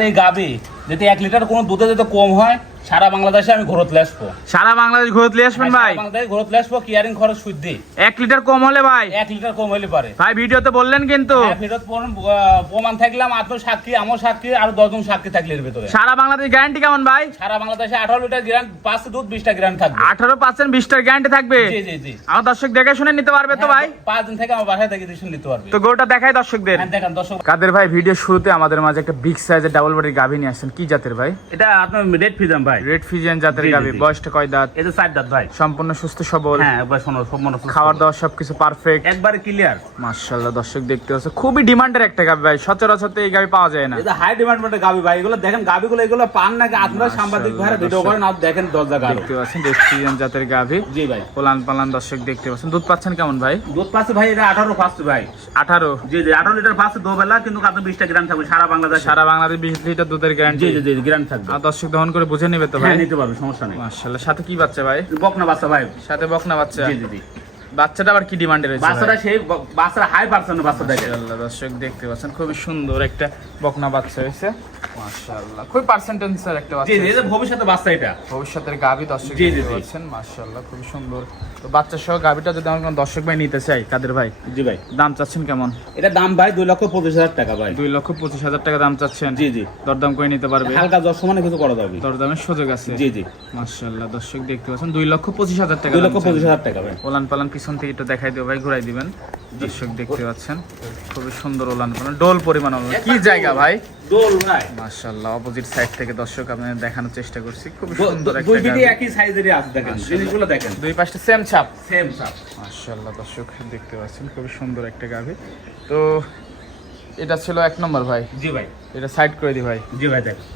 এই যাতে এক লিটার কোনো দুধে যাতে কম হয় সারা বাংলাদেশে আমি ঘরত আসব সারা বাংলাদেশ ঘুরতে আসবেন ভাই। বাংলাদেশ ঘরত আসব কিয়ারিং খরচ শুদ্ধি এক লিটার কম হলে ভাই। এক লিটার কম হলে পারে। ভাই ভিডিওতে বললেন কিন্তু। হ্যাঁ, ফেরত প্রমাণ থাকলাম আপনার সাক্ষী আমার সাক্ষী আর দশজন সাক্ষী থাকলে এর ভিতরে। সারা বাংলাদেশ গ্যারান্টি কেমন ভাই? সারা বাংলাদেশে আঠারো লিটার গ্রান্ট পাঁচ দুধ বিশটা গ্রান্ট থাকবে। আঠারো পার্সেন্ট বিশটার গ্যারান্টি থাকবে। জি জি জি। আমার দর্শক দেখে শুনে নিতে পারবে তো ভাই? হ্যাঁ, পাঁচ দিন থেকে আমার বাসায় থেকে দিশন নিতে পারবে। তো গরুটা দেখাই দর্শকদের। হ্যাঁ, দেখেন দর্শক কাদের ভাই ভিডিও শুরুতে আমাদের মাঝে একটা বিগ সাইজের ডাবল বডির গাভী নিয়ে আসছেন। কি জাতের ভাই? এটা আপনার রেড ফিজাম ভাই। রেড ফিজিয়ান জাতের। বয়সটা কয় দাঁত? এটা চার দাঁত ভাই। সম্পূর্ণ সুস্থ সবল। হ্যাঁ একবার খাবার দাওয়া সবকিছু পারফেক্ট একবারে ক্লিয়ার মার্শাল্লাহ দর্শক দেখতে পাচ্ছে খুবই ডিমান্ডের একটা গাভী ভাই সচরাচর তো এই গাভী পাওয়া যায় না। এটা হাই ডিমান্ডমেন্টের গাবি ভাই এগুলো দেখেন গাবিগুলো এগুলো পান নাকি আপনারা সাংবাদিক ভাইরা ভিডিও করেন আর দেখেন দরজা গাড়ো দেখতে পাচ্ছেন রেড ফিজিয়ান জাতের গাভী। জি ভাই। পোলান পালান দর্শক দেখতে পাচ্ছেন। দুধ পাচ্ছেন কেমন ভাই? দুধ পাচ্ছে ভাই এটা আঠারো ফার্স্ট ভাই। আঠারো। জি জি আঠারো লিটার ফার্স্ট দো বেলা কিন্তু আপনার বিশটা গ্রাম থাকবে সারা বাংলাদেশ। সারা বাংলাদেশ বিশ লিটার দুধের জি গ্যারান্টি জি জি গ্রাম থাকবে। আর দর্শক দহন করে বুঝে নেবে তো ভাই। হ্যাঁ নিতে পারবে সমস্যা নেই। মাশাআল্লাহ সাথে কি বাচ্চা ভাই? বকনা বাচ্চা ভাই। সাথে বকনা বাচ্চা? জি জি জি। বাচ্চাটা আবার কি ডিমান্ডে রয়েছে বাচ্চাটা সেই বাচ্চাটা হাই পার্সেন্ট বাচ্চা দেখে। আল্লাহ দর্শক দেখতে পাচ্ছেন খুবই সুন্দর একটা বকনা বাচ্চা হয়েছে। মাশাআল্লাহ। পার্সেন্টেন্সের একটা বাচ্চা জি হয়েছে। ভবিষ্যতে বাচ্চা এটা। ভবিষ্যতের গাভী দর্শক জি, জি, দেখতে মাশাআল্লাহ খুবই সুন্দর। তো বাচ্চা সহ যদি আমার কোনো দর্শক ভাই নিতে চাই কাদের ভাই? জি ভাই। দাম চাচ্ছেন কেমন? এটা দাম ভাই দুই লক্ষ পঁচিশ হাজার টাকা ভাই। দুই লক্ষ পঁচিশ হাজার টাকা দাম চাচ্ছেন? জি জি। দরদাম করে নিতে পারবে? হালকা সমানে কিছু করা যাবে। দরদামের সুযোগ আছে? জি জি। মাশাআল্লাহ দর্শক দেখতে পাচ্ছেন দুই লক্ষ পঁচিশ হাজার টাকা দুই লক্ষ পঁচিশ হাজার টাকা ভাই। ওলান পালান পিছন থেকে একটু দেখাই দিও ভাই ঘুরাই দিবেন। দর্শক দেখতে পাচ্ছেন খুবই সুন্দর ওলান পালান। ডোল পরিমাণ কি জায়গা ভাই? দোল ভাই। মাশাআল্লাহ অপোজিট সাইড থেকে দর্শক আপনাদের দেখানোর চেষ্টা করছি। খুব সুন্দর একটা দুই পিঠে একই সাইজেরই আছে দেখেন জিনিসগুলো দেখেন। দুই পাশটা সেম ছাপ। সেম ছাপ। মাশাআল্লাহ দর্শক দেখতে পাচ্ছেন খুবই সুন্দর একটা গাভী তো এটা ছিল এক নম্বর ভাই। জি ভাই। এটা সাইড করে দি ভাই। জি ভাই দেখেন।